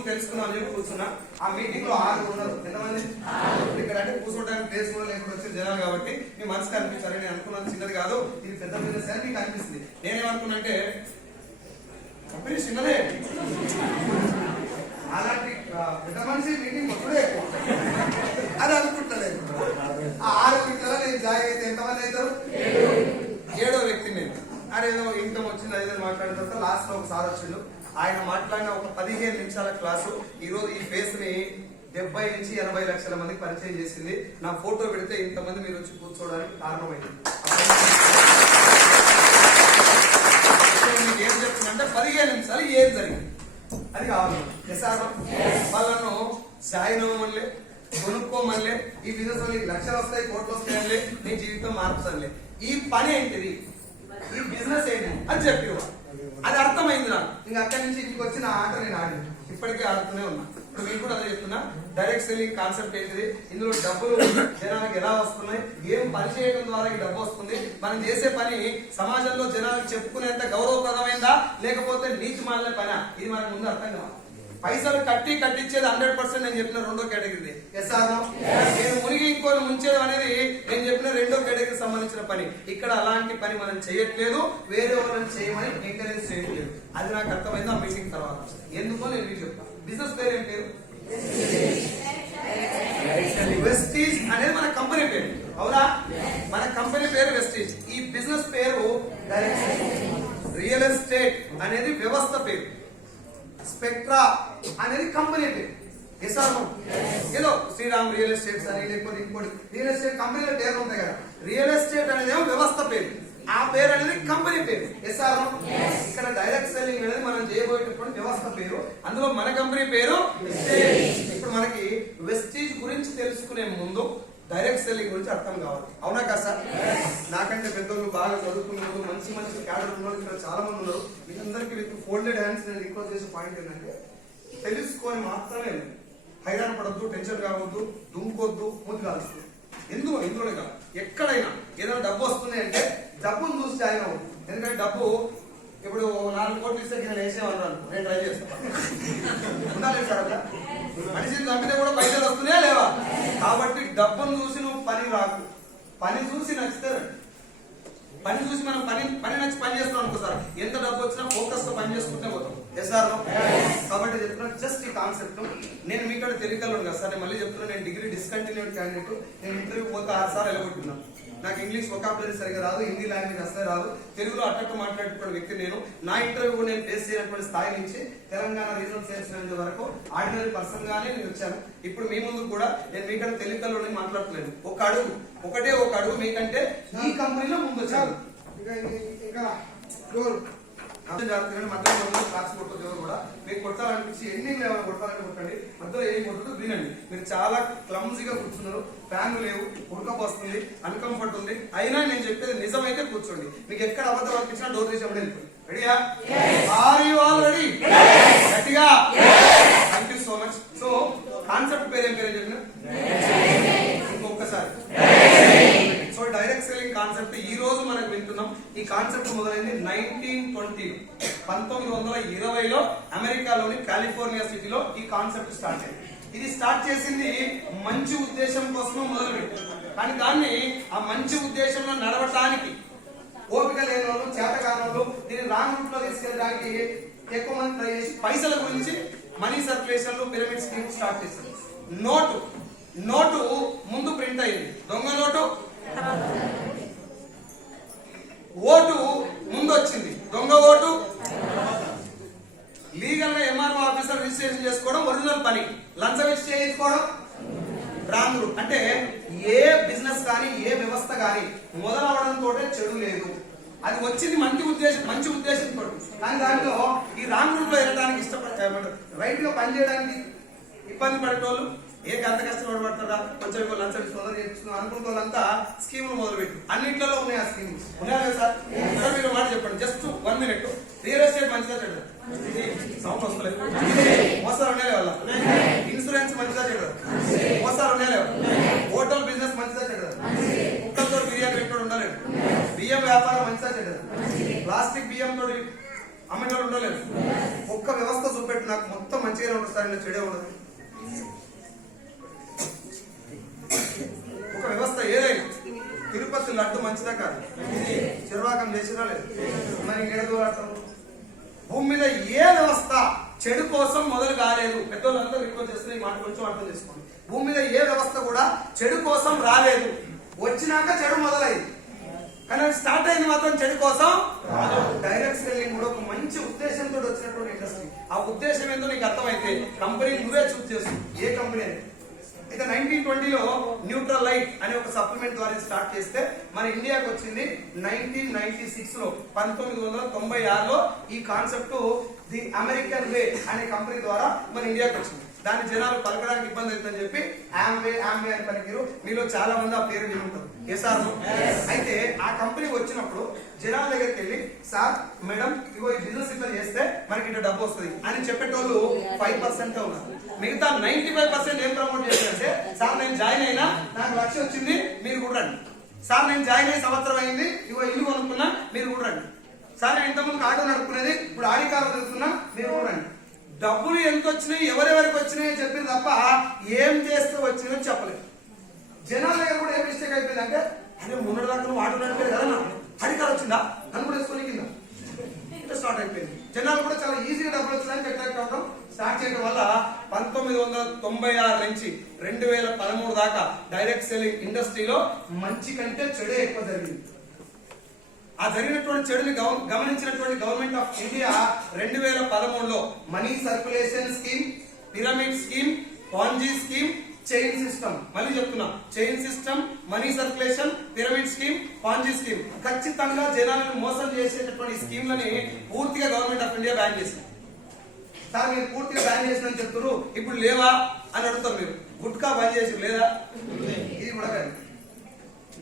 ముందు తెలుసుకున్నాం చెప్పి కూర్చున్నా. ఆ మీటింగ్లో ఆరు ఉన్నారు. ఎంతమంది? ఇక్కడ అంటే కూర్చోడానికి ప్లేస్ కూడా లేకుండా వచ్చిన జనాలు కాబట్టి మీ మనసుకు అనిపించారు నేను అనుకున్నాను. చిన్నది కాదు ఇది పెద్ద బిజినెస్ అని మీకు అనిపిస్తుంది. నేనేమనుకున్నా అంటే కంపెనీ చిన్నదే. అలాంటి పెద్ద మనిషి మీటింగ్ ఒకటే అది అనుకుంటలేదు. ఆ ఆరు మీటింగ్లో నేను జాయిన్ అయితే ఎంతమంది అవుతారు? ఏడో. వ్యక్తి నేను. అదేదో ఇన్కమ్ వచ్చింది అదే మాట్లాడిన తర్వాత లాస్ట్లో ఒక సార్ వచ్చిండు. ఆయన మాట్లాడిన ఒక పదిహేను నిమిషాల క్లాసు ఈరోజు ఈ ఫేస్ని డెబ్బై నుంచి ఎనభై లక్షల మందికి పరిచయం చేసింది. నా ఫోటో పెడితే ఇంతమంది మీరు వచ్చి కూర్చోవడానికి కారణమైంది. ఏం చెప్తుందంటే పదిహేను నిమిషాలు ఏం జరిగింది? అది కావాలి. వాళ్ళను జాయిన్ అవ్వమనిలే కొనుక్కోమనిలే ఈ బిజినెస్ వల్ల లక్షలు వస్తాయి కోట్లు వస్తాయనిలే నీ జీవితం మార్చాలే ఈ పని ఏంటిది? ఈ బిజినెస్ ఏంటి? అని చెప్పి అది అర్థమైంది. నాకు. ఇంకా అక్కడి నుంచి ఇంటికి వచ్చి నా ఆట నేను ఆడి ఇప్పటికే ఆడుతూనే ఉన్నా. ఇప్పుడు మీకు కూడా అదే చెప్తున్నా. డైరెక్ట్ సెల్లింగ్ కాన్సెప్ట్ ఏంటిది? ఇందులో డబ్బులు జనానికి ఎలా వస్తున్నాయి? ఏం పని చేయడం ద్వారా ఈ డబ్బు వస్తుంది? మనం చేసే పని సమాజంలో జనాలకు చెప్పుకునేంత గౌరవప్రదమైందా? లేకపోతే నీతి మాలిన పని? ఇది మనకు ముందు అర్థం కావాలి. పైసలు కట్టి కట్టించేది హండ్రెడ్ పర్సెంట్ నేను చెప్పిన రెండో కేటగిరీ ఎస్ ఆర్ నేను మునిగి ఇంకోని ముంచేది అనేది నేను చెప్పిన రెండో కేటగిరీ సంబంధించిన పని. ఇక్కడ అలాంటి పని మనం చేయట్లేదు వేరే వాళ్ళని చేయమని ఎంకరేజ్ చేయట్లేదు. అది నాకు అర్థమైంది ఆ మీటింగ్ తర్వాత. ఎందుకో నేను మీకు చెప్తాను బిజినెస్ పేరు ఏం పేరు? వెస్టీజ్ అనేది మన కంపెనీ పేరు. అవునా? మన కంపెనీ పేరు వెస్టీజ్ ఈ బిజినెస్ పేరు రియల్ ఎస్టేట్ అనేది వ్యవస్థ పేరు. స్పెక్ట్రా అనేది కంపెనీ పేరు. ఏదో శ్రీరామ్ రియల్ ఎస్టేట్స్ అని లేకపోతే ఇంకోటి. రియల్ ఎస్టేట్ కంపెనీల పేరు ఉంటాయి కదా. రియల్ ఎస్టేట్ అనేది ఏమో వ్యవస్థ పేరు. ఆ పేరు అనేది కంపెనీ పేరు. ఎస్ఆర్ఎం ఇక్కడ డైరెక్ట్ సెల్లింగ్ అనేది మనం చేయబోయేటప్పుడు వ్యవస్థ పేరు. అందులో మన కంపెనీ పేరు ఇప్పుడు మనకి వెస్టీజ్ గురించి తెలుసుకునే ముందు డైరెక్ట్ సెల్లింగ్ గురించి అర్థం కావాలి. అవునా కదా సార్? నాకంటే పెద్దోళ్ళు బాగా చదువుకున్నారు మంచి మంచి క్యాడర్ ఉన్నారు ఇక్కడ చాలా మంది ఉన్నారు వీళ్ళందరికీ విత్ ఫోల్డెడ్ హ్యాండ్స్ నేను రిక్వెస్ట్ చేసే పాయింట్ ఏంటంటే తెలుసుకొని మాత్రమే హైరాణ పడద్దు టెన్షన్ కావద్దు దుంకొద్దు ముద్దు కాల్చు ఎందుకు? ఇందులోనే కాదు. ఎక్కడైనా ఏదైనా డబ్బు వస్తుంది అంటే డబ్బును చూసి జాయిన్ అవ్వదు ఎందుకంటే డబ్బు ఇప్పుడు నాలుగు కోట్లు ఇస్తే నేను వేసేవాళ్ళు నేను ట్రై చేస్తాను ఉండాలి సార్ అక్కడ మనిషిని చంపితే కూడా పైసలు వస్తున్నాయా లేవా? కాబట్టి డబ్బును చూసి నువ్వు పని రాకు. పని చూసి నచ్చితే పని చూసి మనం పని పని నచ్చి పని చేస్తున్నాం అనుకో సార్. ఎంత డబ్బు వచ్చినా ఫోకస్తో పని చేసుకుంటే పోతాం. ఎస్ఆర్ కాబట్టి చెప్తున్నా జస్ట్ ఈ కాన్సెప్ట్ నేను మీ ఇక్కడ తెలియగలను కదా సార్. నేను మళ్ళీ చెప్తున్నా నేను డిగ్రీ డిస్కంటిన్యూడ్ క్యాండిడేట్ నేను ఇంటర్వ్యూ పోతే ఆరు ఎలా వెళ్ళగొట్టున్నాను నాకు ఇంగ్లీష్ ఒకాబులరీ సరిగా రాదు హిందీ లాంగ్వేజ్ అసలే రాదు. తెలుగులో అట్టట్టు మాట్లాడేటువంటి వ్యక్తి నేను. నా ఇంటర్వ్యూ నేను ఫేస్ చేయనటువంటి స్థాయి నుంచి తెలంగాణ రీజనల్ సేల్స్ మేనేజర్ వరకు ఆర్డినరీ పర్సన్ గానే నేను వచ్చాను. ఇప్పుడు మీ ముందు కూడా నేను మీకంటే తెలుగులోనే మాట్లాడట్లేదు. ఒక అడుగు ఒకటే ఒక అడుగు మీకంటే ఈ కంపెనీలో ముందు వచ్చాను. ఇంకా ఇంకా అర్థం జాగ్రత్తగా మధ్యలో క్లాస్ కొట్టదు ఎవరు కూడా. మీకు కొట్టాలనిపించి ఎండింగ్ ఏమైనా కొట్టాలంటే కొట్టండి. మధ్యలో ఏం కొట్టదు వినండి. మీరు చాలా క్లమ్జీగా కూర్చున్నారు. ఫ్యాన్ లేవు ఉడకపోస్తుంది అన్కంఫర్ట్ ఉంది. అయినా నేను చెప్పేది నిజమైతే కూర్చోండి. మీకు ఎక్కడ అబద్ధం అనిపించినా డోర్ తీసి అప్పుడే వెళ్ళిపోయి రెడీయా ఆర్ యు ఆల్ రెడీ గట్టిగా thank you so much so concept పేరు ఏం పేరు చెప్పిన ఇంకొకసారి సో డైరెక్ట్ సెల్లింగ్ కాన్సెప్ట్ ఈ రోజు మనకు వింటున్నాం ఈ కాన్సెప్ట్ మొదలైంది నైన్టీన్ ట్వంటీ పంతొమ్మిది వందల ఇరవైలో అమెరికాలోని కాలిఫోర్నియా సిటీలో ఈ కాన్సెప్ట్ స్టార్ట్ అయింది. ఇది స్టార్ట్ చేసింది మంచి ఉద్దేశం కోసం మొదలుపెట్టి కానీ దాన్ని ఆ మంచి ఉద్దేశంలో నడవటానికి ఓపిక లేని వాళ్ళు చేత వాళ్ళు దీన్ని రాంగ్ రూట్లో తీసుకెళ్ళడానికి ఎక్కువ మంది ట్రై చేసి పైసల గురించి money circulation pyramid scheme start చేశారు. నోటు నోటు ముందు ప్రింట్ అయింది. దొంగ నోటు? ఓటు ముందు వచ్చింది దొంగ ఓటు? లీగల్గా ఎంఆర్ఓ ఆఫీసర్ రిజిస్ట్రేషన్ చేసుకోవడం ఒరిజినల్ పని. లంచం ఇచ్చి చేయించుకోవడం? రాముడు. అంటే ఏ బిజినెస్ కానీ ఏ వ్యవస్థ కానీ మొదలవడంతో చెడు లేదు. అది వచ్చింది మంచి ఉద్దేశం మంచి ఉద్దేశంతో. కానీ దాంట్లో ఈ రాంగ్ రూట్లో వెళ్ళడానికి ఇష్టపడ రైట్గా పని చేయడానికి ఇబ్బంది పడేటోళ్ళు ఏ అంత కష్టపడి పడతారా? కొంచెం ఎక్కువ లంచం తొందర చేస్తున్నాం అనుకున్న వాళ్ళంతా స్కీములు మొదలుపెట్టు. అన్నింటిలో ఉన్నాయి ఆ స్కీమ్స్ ఉన్నాయా సార్? సార్ మీరు మాట చెప్పండి. Just one minute. Real estate మంచిదా చెడ్డదా సౌండ్ వస్తలేదు. మోసాలు ఉన్నాయి వాళ్ళ ఇన్సూరెన్స్ మంచిదా చెడ్డదా మోసాలు ఉన్నాయి హోటల్ బిజినెస్ మంచిదా చెడ్డదా కుక్కలతో బిర్యానీ పెట్టుకోవడం ఉండాలి బియ్యం వ్యాపారం మంచిదా చెడ్డదా ప్లాస్టిక్ బియ్యం తోటి అమ్మేటోళ్ళు ఉండలేదు. ఒక్క వ్యవస్థ చూపెట్టు నాకు మొత్తం మంచిగానే ఉంటుంది సార్ చెడే ఉండదు తిరుపతి లడ్డు మంచిదా కాదు. చిరువాకం చేసినా లేదు. మరి ఇంకేదో అర్థం భూమి మీద ఏ వ్యవస్థ చెడు కోసం మొదలు కాలేదు? పెద్దోళ్ళందరూ రిపోర్ట్ చేస్తున్న ఈ మాట కొంచెం అర్థం చేసుకోండి. భూమి మీద ఏ వ్యవస్థ కూడా చెడు కోసం రాలేదు. వచ్చినాక చెడు మొదలైంది. కానీ అది స్టార్ట్ అయింది మాత్రం చెడు కోసం డైరెక్ట్ సెల్లింగ్ కూడా ఒక మంచి ఉద్దేశంతో వచ్చినటువంటి ఇండస్ట్రీ ఆ ఉద్దేశం ఏందో నీకు అర్థమైతే కంపెనీ నువ్వే చూస్ చేసు ఏ కంపెనీ అయితే నైన్టీన్ ట్వంటీలో న్యూట్రల్ లైట్ అనే ఒక సప్లిమెంట్ ద్వారా స్టార్ట్ చేస్తే మన ఇండియాకి వచ్చింది నైన్టీన్ నైన్టీ సిక్స్లో పంతొమ్మిది వందల తొంభై ఆరులో ఈ కాన్సెప్ట్ ది అమెరికన్ వే అనే కంపెనీ ద్వారా మన ఇండియాకి వచ్చింది. దాని జనాలు పలకడానికి ఇబ్బంది అవుతుందని చెప్పి ఆమ్వే ఆమ్వే అని పలికిరు. మీలో చాలా మంది ఆ పేరు విని ఉంటారు ఏ సార్ అయితే ఆ కంపెనీ వచ్చినప్పుడు జనాల దగ్గరికి వెళ్ళి సార్ మేడం ఇగో ఈ బిజినెస్ ఇట్లా చేస్తే మనకి ఇట్లా డబ్బు వస్తుంది అని చెప్పేటోళ్ళు ఫైవ్ పర్సెంట్ ఉన్నారు. మిగతా నైన్టీ ఫైవ్ పర్సెంట్ ఏం ప్రమోట్ చేశారంటే సార్ నేను జాయిన్ అయినా నాకు లక్ష వచ్చింది మీరు కూడా రండి. సార్ నేను జాయిన్ అయ్యి సంవత్సరం అయింది ఇగో ఇల్లు కొనుక్కున్నా మీరు కూడా రండి. సార్ నేను ఇంతకుముందు ఆటో నడుపుకునేది ఇప్పుడు ఆడి కారు మీరు కూడా రండి. డబ్బులు ఎంత వచ్చినాయి ఎవరెవరికి వచ్చినాయి అని చెప్పింది తప్ప ఏం చేస్తే వచ్చినాయో చెప్పలేదు. జనాల దగ్గర కూడా ఏం మిస్టేక్ అయిపోయింది అంటే అదే మొన్నటి దాకా నువ్వు నడిపేది కదా అడిగారు వచ్చిందా? నన్ను వేసుకొని కింద. ఇట్లా స్టార్ట్ అయిపోయింది. జనాలు కూడా చాలా ఈజీగా డబ్బులు వచ్చినాయని అట్రాక్ట్ అవడం స్టార్ట్ చేయడం వల్ల పంతొమ్మిది వందల తొంభై ఆరు నుంచి రెండు వేల పదమూడు దాకా డైరెక్ట్ సెల్లింగ్ ఇండస్ట్రీలో మంచి కంటే చెడే ఎక్కువ జరిగింది. ఆ జరిగినటువంటి చెడుని గమనించినటువంటి గవర్నమెంట్ ఆఫ్ ఇండియా రెండు వేల పదమూడులో money circulation scheme pyramid scheme Ponzi scheme chain system. మళ్ళీ చెప్తున్నా chain system money circulation pyramid scheme Ponzi scheme. ఖచ్చితంగా జనాలను మోసం చేసేటటువంటి స్కీమ్లని పూర్తిగా గవర్నమెంట్ ఆఫ్ ఇండియా బ్యాన్ చేసింది. సార్ మీరు పూర్తిగా బ్యాన్ చేసిన చెప్తారు ఇప్పుడు లేవా అని అడుగుతారు మీరు. గుట్కా బంద్ చేసి లేదా? ఇది కూడా కాదు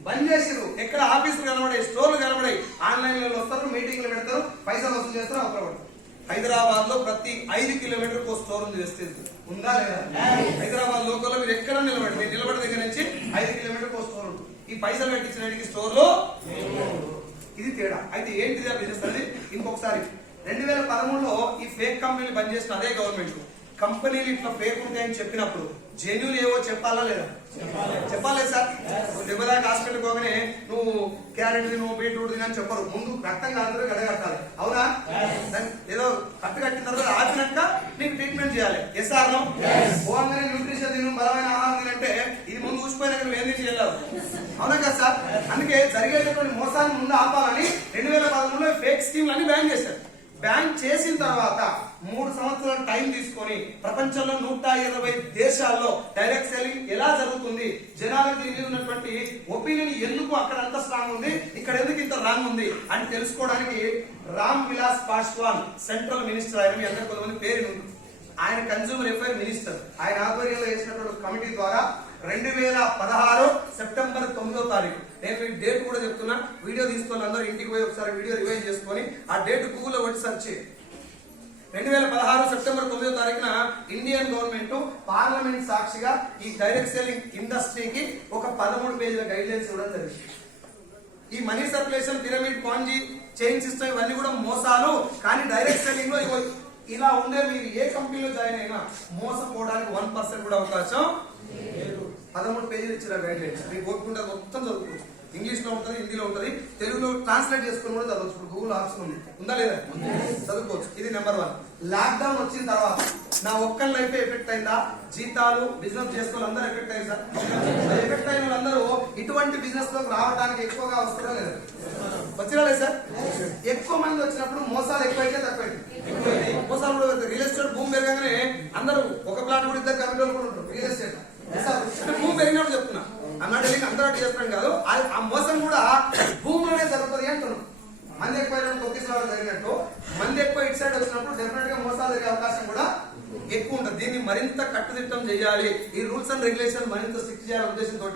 బంద్ చేసిరు ఎక్కడ ఆఫీసులు కనబడాయి స్టోర్లు కనబడాయి. ఆన్లైన్లో వస్తారు మీటింగ్లు పెడతారు పైసలు వసూలు చేస్తారు అప్పుడు హైదరాబాద్లో ప్రతి ఐదు కిలోమీటర్ ఒక స్టోర్ ఉంది వేస్తే ఉందా లేదా? హైదరాబాద్ లోకల్ మీరు ఎక్కడ నిలబడి నిలబడి దగ్గర నుంచి ఐదు కిలోమీటర్ ఒక స్టోర్ ఉంటుంది ఈ పైసలు పెట్టించడానికి స్టోర్లో ఇది తేడా. అయితే ఏంటిది బిజినెస్ అనేది? ఇంకొకసారి రెండు వేల పదమూడులో ఈ ఫేక్ కంపెనీలు బంద్ చేసిన అదే గవర్నమెంట్ కంపెనీలు ఇట్లా ఫేక్ ఉంటాయని చెప్పినప్పుడు జెన్యున్ ఏవో చెప్పాలా లేదా? చెప్పాలి సార్? దెబ్బదాకా హాస్పిటల్ పోగానే నువ్వు క్యారెట్ నువ్వు బీట్రూట్ తిని అని చెప్పరు. ముందు రక్తం కాదు గడగట్టాలి అవునా? ఏదో కట్టు కట్టిన తర్వాత ఆపినాక నీకు ట్రీట్మెంట్ చేయాలి. ఎస్ ఆర్ పోగానే న్యూట్రిషన్ తిను బలమైన ఆహారం తినంటే ఇది ముందు ఊసిపోయినాక నువ్వు ఏం చేయలేవు అవునా కదా సార్? అందుకే జరిగేటటువంటి మోసాన్ని ముందు ఆపాలని రెండు వేల పదమూడులో ఫేక్ స్కీమ్ అన్ని బ్యాన్ చేశారు. బ్యాన్ చేసిన తర్వాత మూడు సంవత్సరాల టైం తీసుకొని ప్రపంచంలో నూట ఇరవై దేశాల్లో డైరెక్ట్ సెల్లింగ్ ఎలా జరుగుతుంది? జనాలకు దీని ఉన్నటువంటి ఒపీనియన్ ఎందుకు అక్కడ అంత స్ట్రాంగ్ ఉంది? ఇక్కడ ఎందుకు ఇంత రాంగ్ ఉంది? అని తెలుసుకోవడానికి రామ్ విలాస్ పాస్వాన్ సెంట్రల్ మినిస్టర్ ఆయన మీ అందరికి కొంతమంది పేరు ఉంది ఆయన కన్స్యూమర్ అఫైర్ మినిస్టర్ ఆయన ఆధ్వర్యంలో వేసినటువంటి కమిటీ ద్వారా రెండు వేల పదహారు సెప్టెంబర్ తొమ్మిదో తారీఖు. నేను మీకు డేట్ కూడా చెప్తున్నా. వీడియో తీసుకొని అందరూ ఇంటికి పోయి ఒకసారి వీడియో రివైజ్ చేసుకొని ఆ డేట్ గూగుల్లో కొట్టి సెర్చ్ చేయండి రెండు వేల పదహారు సెప్టెంబర్ తొమ్మిదో తారీఖున ఇండియన్ గవర్నమెంట్ పార్లమెంట్ సాక్షిగా ఈ డైరెక్ట్ సెల్లింగ్ ఇండస్ట్రీకి ఒక పదమూడు పేజీల గైడ్ లైన్స్ ఇవ్వడం జరిగింది. ఈ money circulation pyramid Ponzi chain system ఇవన్నీ కూడా మోసాలు. కానీ డైరెక్ట్ సెల్లింగ్లో ఇగో ఇలా ఉండే మీరు ఏ కంపెనీలో జాయిన్ అయినా మోసపోవడానికి వన్ పర్సెంట్ కూడా అవకాశం పదమూడు పేజీలు ఇచ్చిన గైడ్ లైన్స్ మీకు ఓపుకుంటే మొత్తం చదువుకోవచ్చు. ఇంగ్లీష్లో ఉంటుంది హిందీలో ఉంటుంది తెలుగులో ట్రాన్స్లేట్ చేసుకుని కూడా చదవచ్చు. ఇప్పుడు గూగుల్ ఆప్షన్ ఉంది. ఉందా లేదా? చదువుకోవచ్చు. ఇది నెంబర్ వన్ లాక్డౌన్ వచ్చిన తర్వాత నా ఒక్క లైఫ్ ఎఫెక్ట్ అయిందా? జీతాలు బిజినెస్ చేసుకోవాలి అందరూ ఎఫెక్ట్ అయ్యారు సార్. ఎఫెక్ట్ అయిన వాళ్ళందరూ ఇటువంటి బిజినెస్లోకి రావడానికి ఎక్కువగా వస్తారా లేదా? వచ్చినా లేదు సార్? ఎక్కువ మంది వచ్చినప్పుడు మోసాలు ఎక్కువైతే తక్కువైతే మోసాలు కూడా రియల్ ఎస్టేట్ భూమి పెరగగానే అందరూ ఒక ప్లాట్ కూడా ఇద్దరు కంపెనీలు కూడా ఉంటారు రియల్ ఎస్టేట్ సార్, అంటే భూమి పెరిగినప్పుడు చెప్తున్నా అన్నాడు వెళ్ళి అందరూ అటు చేస్తున్నాం కాదు ఆ- ఆ మోసం కూడా భూమిలోనే జరుగుతుంది అంటున్నాం మంది ఎక్కువ తొక్కిసలాగా జరిగినట్టు మంది ఎక్కువ ఇటు సైడ్ వచ్చినప్పుడు డెఫినెట్గా మోసాలు జరిగే అవకాశం కూడా ఎక్కువ ఉంటుంది దీన్ని మరింత కట్టుదిట్టం చేయాలి. ఈ రూల్స్ అండ్ రెగ్యులేషన్ మరింత స్ట్రిక్ట్ చేయాలనే ఉద్దేశంతో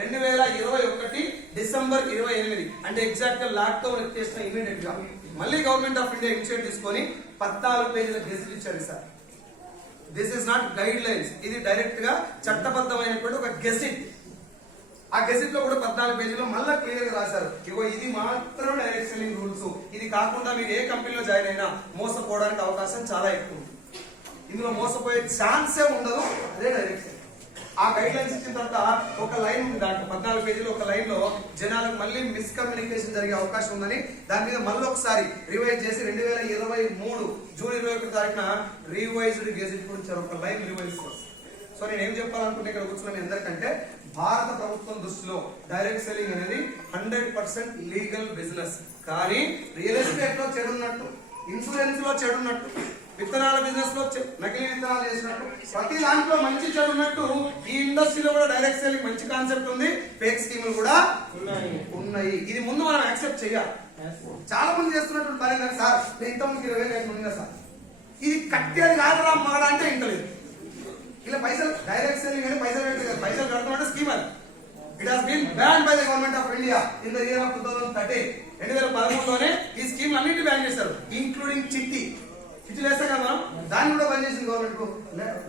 రెండు వేల ఇరవై ఒకటి డిసెంబర్ ఇరవై ఎనిమిది అంటే ఎగ్జాక్ట్గా లాక్డౌన్ చేసిన ఇమీడియట్గా మళ్ళీ గవర్నమెంట్ ఆఫ్ ఇండియా ఇనిషియేట్ తీసుకొని పద్నాలుగు పేజీల గెజిట్ ఇచ్చారు sir. This is not guidelines ఇది డైరెక్ట్గా చట్టబద్ధమైనటువంటి ఒక గెజిట్. ఆ గెజిట్లో కూడా పద్నాలుగు పేజీలో మళ్ళీ క్లియర్గా రాశారు. ఇగో ఇది మాత్రం డైరెక్ట్ సెల్లింగ్ రూల్స్. ఇది కాకుండా మీరు ఏ కంపెనీలో జాయిన్ అయినా మోసపోవడానికి అవకాశం చాలా ఎక్కువ. ఉంది. ఇందులో మోసపోయే ఛాన్సే ఉండదు అదే డైరెక్షన్ ఆ గైడ్ లైన్స్ ఇచ్చిన తర్వాత ఒక లైన్ ఉంది దాంట్లో పద్నాలుగు పేజీలు ఒక లైన్లో జనాలకు మళ్ళీ మిస్కమ్యూనికేషన్ జరిగే అవకాశం ఉందని దాని మీద మళ్ళీ ఒకసారి రివైజ్ చేసి రెండు వేల ఇరవై మూడు జూన్ ఇరవై ఒకటి తారీఖున రివైజ్డ్ గెజిట్ గురించి ఒక లైన్ రివైజ్ సో నేను ఏం చెప్పాలనుకుంటే ఇక్కడ కూర్చున్నాను ఎందుకంటే భారత ప్రభుత్వం దృష్టిలో డైరెక్ట్ సెల్లింగ్ అనేది హండ్రెడ్ పర్సెంట్ లీగల్ బిజినెస్ కానీ రియల్ ఎస్టేట్లో చెడున్నట్టు ఇన్సూరెన్స్లో చెడున్నట్టు విత్తనాల బిజినెస్లో నకిలీ విత్తనాలు చేసినట్టు. ప్రతి దాంట్లో మంచి చెడు ఉన్నట్టు ఈ ఇండస్ట్రీలో కూడా డైరెక్ట్ సెల్లింగ్ మంచి కాన్సెప్ట్ ఉంది. ఫేక్ స్కీములు కూడా ఉన్నాయి. ఇది ముందు మనం యాక్సెప్ట్ చేయాలి. చాలా మంది చేస్తున్నటువంటి పని ఏంటంటే సార్. నేను ఇంతకుముందు ఇరవై వేలు కదా సార్. ఇది కట్టేది కాదురా మాడ అంటే ఇంటలేదు ఇలా పైసలు డైరెక్ట్ సెల్లింగ్ అని పైసలు పెట్టే కదా పైసలు కడతామంటే స్కీమ్ అది. It has been ban by the government of India in the year of two thousand thirty రెండు వేల పదమూడులోనే ఈ స్కీమ్ అన్నింటినీ బ్యాన్ చేశారు ఇంక్లూడింగ్ చిట్టి చిట్టి వేస్తాం కదా మనం? దాన్ని కూడా బంద్ చేసింది గవర్నమెంట్కు.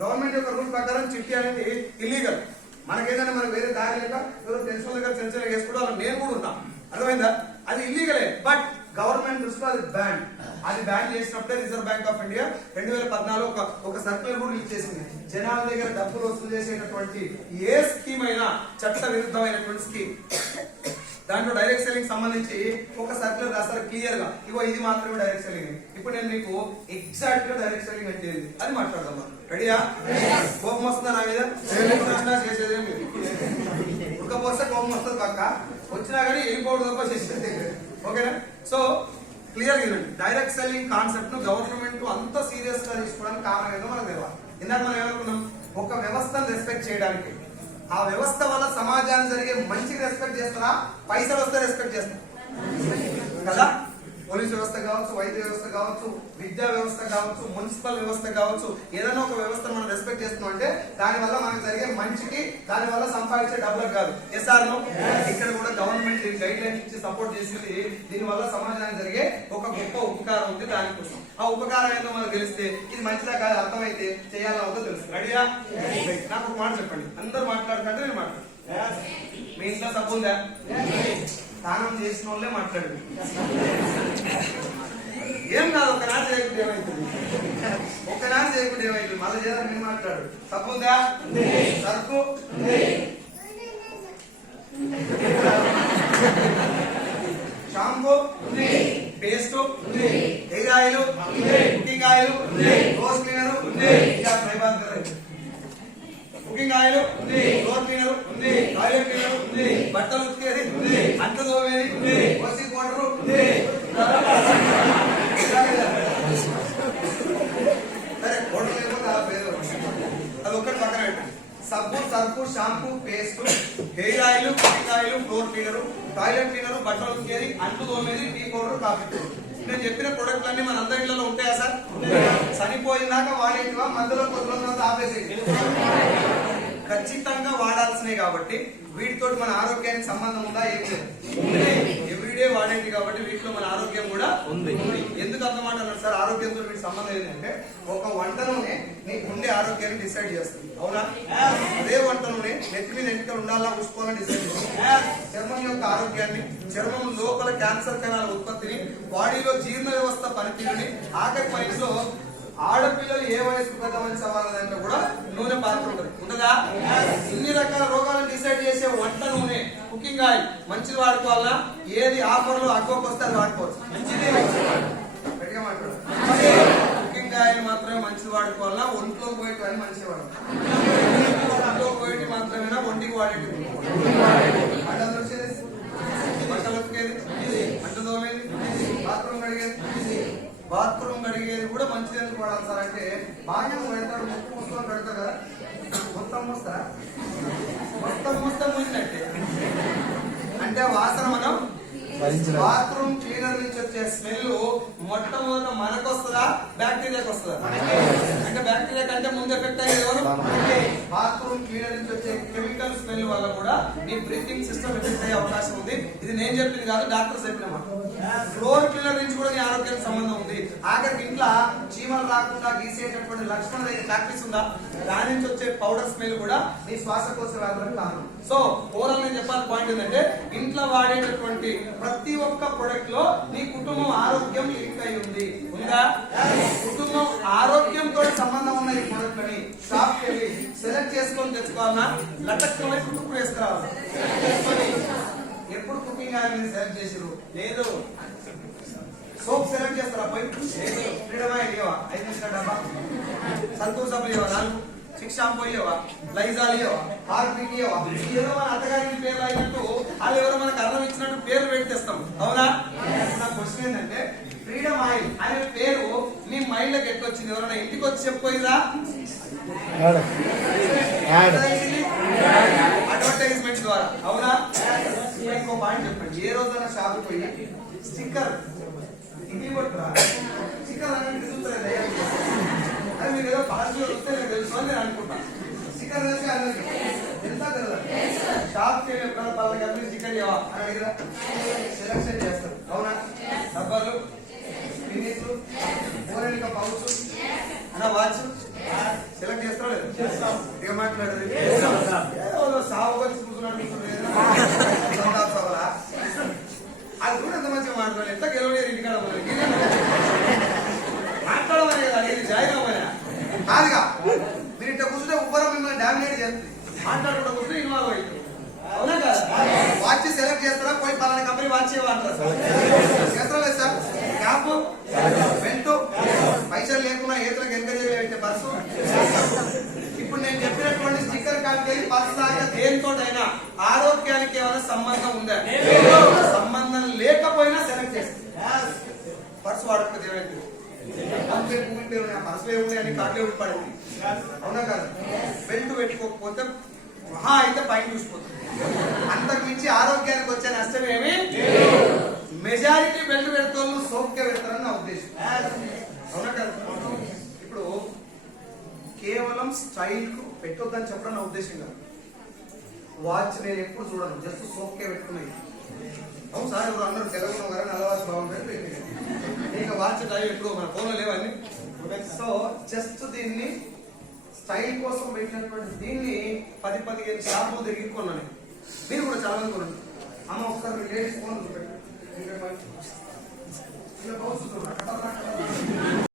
గవర్నమెంట్ యొక్క రూల్ ప్రకారం చిట్టి అనేది ఇల్లీగల్ మనకేదైనా మనం వేరే దారి లేక ఎవరో తెలిసిన దగ్గర చిన్న వేసుకోవడం అలా నేను కూడా ఉన్నా అర్థమైందా? అది ఇల్లీగలే బట్ గవర్నమెంట్ దృష్టిలో అది బ్యాన్ అది బ్యాన్ చేసినప్పుడే రిజర్వ్ బ్యాంక్ ఆఫ్ ఇండియా రెండు వేల పద్నాలుగు ఒక ఒక సర్కులర్ కూడా రిలీజ్ చేసింది. జనాల దగ్గర డబ్బులు వసూలు చేసేటటువంటి ఏ స్కీమ్ అయినా చట్ట విరుద్ధమైనటువంటి స్కీమ్ దాంట్లో డైరెక్ట్ సెల్లింగ్ సంబంధించి ఒక సర్కిల్ రాస్తారు క్లియర్గా ఇగో ఇది మాత్రమే డైరెక్ట్ సెల్లింగ్ ఇప్పుడు నేను మీకు ఎగ్జాక్ట్గా డైరెక్ట్ సెల్లింగ్ అంటే ఏంది? అది మాట్లాడదాం మనం. రెడీయా కోపం వస్తుందా నా మీద? చేసేది ఒక పోస్తే కోపం వస్తుంది పక్క. వచ్చినా కానీ వెళ్ళిపోవడం తప్ప చేసేది ఓకేనా? సో క్లియర్ ఇవ్వండి డైరెక్ట్ సెల్లింగ్ కాన్సెప్ట్ను గవర్నమెంట్ అంత సీరియస్గా తీసుకోవడానికి కారణం ఏదో మనకు తెలియాలి ఇందాక మనం ఏమనుకున్నాం? ఒక వ్యవస్థను రెస్పెక్ట్ చేయడానికి. ఆ వ్యవస్థ వల్ల సమాజాన్ని జరిగే మంచికి రెస్పెక్ట్ చేస్తారా? పైసలు వస్తే రెస్పెక్ట్ చేస్తారా. కదా? పోలీస్ వ్యవస్థ కావచ్చు వైద్య వ్యవస్థ కావచ్చు విద్యా వ్యవస్థ కావచ్చు మున్సిపల్ వ్యవస్థ కావచ్చు ఏదైనా ఒక వ్యవస్థ మనం చేస్తున్నాం అంటే దాని వల్ల మనకు జరిగే మంచికి దాని వల్ల సంపాదించే డబ్బులకు కాదు. ఎస్ ఆర్ నో ఇక్కడ కూడా గవర్నమెంట్ గైడ్ లైన్స్ ఇచ్చి సపోర్ట్ చేసింది. దీని వల్ల సమాజానికి జరిగే ఒక గొప్ప ఉపకారం ఉంది దానికోసం. ఆ ఉపకారం ఏందో మనకు తెలిస్తే ఇది మంచిదా కాదు? అర్థమైతే చేయాలో అవుతుందో తెలుసు. రెడీయా నాకు ఒక మాట చెప్పండి. అందరు మాట్లాడుతుంటే నేను మాట్లాడు మీ ఇంట్లో సబ్బు ఉందా? స్నానం చేసిన వాళ్ళే మాట్లాడు ఏం కాదు ఒక నాటి చేయకుండా ఏమైతుంది ఒక నాటి చేయకుండా ఏమైతుంది మళ్ళీ చేయాలని నేను మాట్లాడు ఉందా. సరుకు shampoo paste hair oil cooking oil rose cleaner cooking oil floor cleaner toilet cleaner బట్టలు ఉతికేది అంట్లు తోమేది వసి పౌడరు సరే పౌడర్ లేకపోతే ఆ పేరు అది ఒక్కటి పక్కన పెట్టండి సబ్బు shampoo paste hair oil cooking oil floor cleaner toilet cleaner బట్టలు ఉతికేది అంట్లు తోమేది టీ పౌడర్ కాఫీ పౌడర్. నేను చెప్పిన ప్రొడక్ట్లు అన్ని మన అందరి ఇళ్ళలో ఉంటాయా సార్? చనిపోయినాక వాడేటివా? మధ్యలో కొద్ది రోజుల తర్వాత ఆపేసేది ఖచ్చితంగా వాడాల్సినవి కాబట్టి వీటితో మన ఆరోగ్యానికి సంబంధం ఉందా? ఏం లేదు. ఎవ్రీడే వాడేది కాబట్టి వీటిలో మన ఆరోగ్యం కూడా ఉంది. ఎందుకు అంత మాట అన్నారు సార్? ఆరోగ్యంతో వీటి సంబంధం ఏంటంటే ఒక వంట నూనె నీ గుండె ఆరోగ్యాన్ని డిసైడ్ చేస్తుంది. అవునా? అదే వంట నూనె నెత్తి మీద ఎంటికలు ఉండాలా ఉంచుకోవాలని డిసైడ్ చేస్తుంది. చర్మం యొక్క ఆరోగ్యాన్ని చర్మం లోపల క్యాన్సర్ కణాల ఉత్పత్తిని బాడీలో జీర్ణ వ్యవస్థ పనితీరుని ఆఖరి వయసులో ఆడపిల్లలు ఏ వయసుకు పెద్ద మనిషి అవ్వాలంటే కూడా నూనె పాత్ర ఉంటుంది. ఉంటుందా? ఇన్ని రకాల రోగాలను డిసైడ్ చేసే వంట నూనె కుకింగ్ ఆయిల్ మంచిది వాడుకోవాలా? ఏది ఆఫర్లు లో వస్తే అది వాడుకోవచ్చు. మంచిది. కుకింగ్ ఆయిల్ మాత్రమే మంచిది వాడుకోవాలా? ఒంట్లో పోయేటి అని మంచిది వాడాలి ఒంట్లో పోయేటి మాత్రమేనా? ఒంటికి వాడేటి బట్టలు వచ్చేది బట్టలు ఉతికేది? తోమేది బాత్రూమ్ కడిగేది? బాత్రూమ్ కడిగేది కూడా మంచిది ఎందుకు వాడాలి సార్ అంటే బాగా పెడతారు ముక్కు ముసుకొని పెడతారు కదా? మొత్తం మూస్తారా మొత్తం మొత్తం మూసినట్టే అంటే వాసన మనం భరించలేము. బాత్రూమ్ క్లీనర్ నుంచి వచ్చే స్మెల్ మొట్టమొదట మనకు వస్తుందా బ్యాక్టీరియాకి వస్తుందా అంటే బ్యాక్టీరియా కంటే ముందు ఎఫెక్ట్ అయ్యేది ఎవరు. బాత్రూమ్ క్లీనర్ నుంచి వచ్చే కెమికల్ స్మెల్ వల్ల కూడా నీ బ్రీతింగ్ సిస్టమ్ ఎఫెక్ట్ అయ్యే అవకాశం ఉంది. ఇది నేను చెప్పింది కాదు డాక్టర్ చెప్పిన మాట ఫ్లోర్ క్లీనర్ నుంచి కూడా నీ ఆరోగ్యానికి సంబంధం ఉంది. ఆఖరికి ఇంట్లో చీమలు రాకుండా గీసేటటువంటి లక్షణం ప్రాక్టీస్ ఉందా? దాని నుంచి వచ్చే పౌడర్ స్మెల్ కూడా నీ శ్వాసకోశ వ్యాధులకు కారణం. సో ఓవరాల్ నేను చెప్పాలి పాయింట్ ఏంటంటే ఇంట్లో వాడేటటువంటి ప్రతి ఒక్క ప్రొడక్ట్లో నీ కుటుంబం ఆరోగ్యం లింక్ అయి ఉంది. ఉందా? కుటుంబం ఆరోగ్యంతో సంబంధం ఉన్న ఈ ప్రొడక్ట్లని షాప్ వెళ్ళి సెలెక్ట్ చేసుకొని తెచ్చుకోవాలన్నా లటక్కున కుటుంబం వేసుకురావాలి. ఎప్పుడు కుకింగ్ ఆయిల్ సెలెక్ట్ చేసిరు లేదు. సోప్ సెలెక్ట్ చేస్తారా పోయి? లేదు. ఫ్రీడమా లేవా ఐదు నిమిషాల డబ్బా. సంతోషం లేవా నాలుగు షాంపూ ఇవ్వవా లైజాల్ ఇవ్వవా హార్పిక్ ఇవ్వవా ఏదో మన అత్తగారి పేర్లు అయినట్టు వాళ్ళు ఎవరో మనకు అర్థం ఇచ్చినట్టు పేర్లు పెట్టేస్తాం అవునా? నా క్వశ్చన్ ఏంటంటే ఫ్రీడమ్ ఆయిల్ అనే పేరు మీ మైండ్లోకి ఎట్లొచ్చింది? ఎవరైనా ఇంటికి వచ్చి యాడ్ అడ్వర్టైజ్మెంట్ ద్వారా. అవునా? ఇంకో పాయింట్ చెప్పండి. ఏ రోజైనా షాప్ పోయి స్టిక్కర్ ఇంటికి కొట్టురా? స్టిక్కర్ అనేది చూస్తారు ఏదో పాజిటివ్ వస్తే నేను తెలుసు అని నేను అనుకుంటా. చికెన్ తెలిసి అందరికి తెలుసా తెలుసా? షాప్కి ఎప్పుడైనా పళ్ళ కంపెనీ చికెన్ చేయవా? అని అడిగిరా సెలక్షన్ చేస్తారు. అవునా? డబ్బాలు ఫినిష్లు ఓరెనిక పౌచు అన్న వాచ్. సెలెక్ట్ చేస్తారా చేస్తాం. ఇక మాట్లాడదు. సాగు కలిసి కూర్చున్నాడు అది కూడా ఎంత మంచిగా మాట్లాడాలి ఎంత గెలవలేరు ఇంటికాడ మరి. ఇదే మాట్లాడమని కదా ఇది జాయిన్ కాదుగా. మీరు ఇట్లా కూర్చుంటే ఉబ్బరం మిమ్మల్ని డామినేట్ చేస్తుంది. మాట్లాడుకుంటూ కూర్చుంటే ఇన్వాల్వ్ అవుతుంది అవునా కదా? వాచ్ సెలెక్ట్ చేస్తారా? పోయి పలానా కంపెనీ వాచ్ చేయమంటారా? చేస్తారా లేదు సార్? క్యాప్? బెల్ట్ పైసలు లేకుండా ఏతులకు ఎంకరేజ్ పెట్టే బస్సు ఇప్పుడు నేను చెప్పినటువంటి స్టిక్కర్ కాడికి పర్స్ దాకా దేనితోటైనా ఆరోగ్యానికి ఏమైనా సంబంధం ఉందా? సంబంధం లేకపోయినా సెలెక్ట్ చేస్తుంది. పర్స్ వాడకపోతే ఏమైంది? అంతే మూమెంట్ లేవు ఆ పర్సులో అని కాట్లే ఉండిపడింది అవునా కదా? బెల్ట్ పెట్టుకోకపోతే మహా అయితే పైన చూసిపోతుంది అంతకు మించి ఆరోగ్యానికి వచ్చే నష్టం ఏమి మెజారిటీ బెల్ట్ పెడతాను సోప్కే పెడతారని నా ఉద్దేశం. అవునా కదా? ఇప్పుడు కేవలం స్టైల్కు పెట్టొద్దని చెప్పడం నా ఉద్దేశం కాదు. వాచ్ నేను ఎప్పుడు చూడను జస్ట్ సోప్కే పెట్టుకున్నాయి అవును సార్ ఇప్పుడు అందరూ తెలుగులో గారు నల్ల బాగుంటుంది ఇంకా వాచ్ టైం ఎక్కువ మన ఫోన్లో లేవని సో జస్ట్ దీన్ని స్టైల్ కోసం పెట్టినటువంటి దీన్ని పది పదిహేను షాపులు తిరిగి కొన్నాను మీరు కూడా చాలా కొనండి. అమ్మ ఒకసారి మీ లేడీస్ ఫోన్ పెట్టండి